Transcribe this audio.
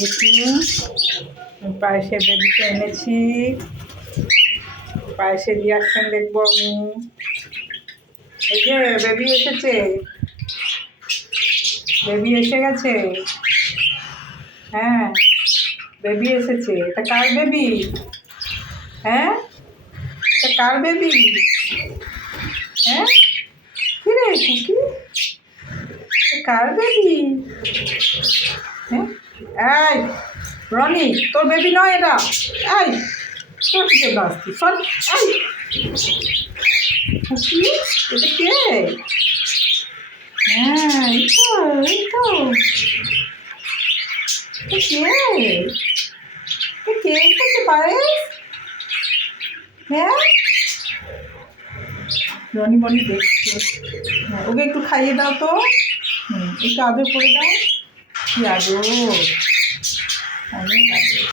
দেখি পায়েসের বেবিকে এনেছি, পায়েসের রিয়াকশন দেখবো আমি। এই যে বেবি এসেছে, বেবি এসে গেছে। হ্যাঁ, বেবি এসেছে। এটা কার বেবি? হ্যাঁ, এটা কার বেবি? হ্যাঁ, কি রে কুকি, কার বেবি? হ্যাঁ, এই রনি, তোর বেবি নয় এটা। এই তোর দিকে বাঁচতি সর। এই কুকি, এটা কে? হ্যাঁ, এই তো এই তো, এটা কে? এটা কে করতে পারে? হ্যাঁ, রনি বনি দেখছে। হ্যাঁ, ওকে একটু খাইয়ে দাও তো। একটু আদর করে দাও। কি আদর।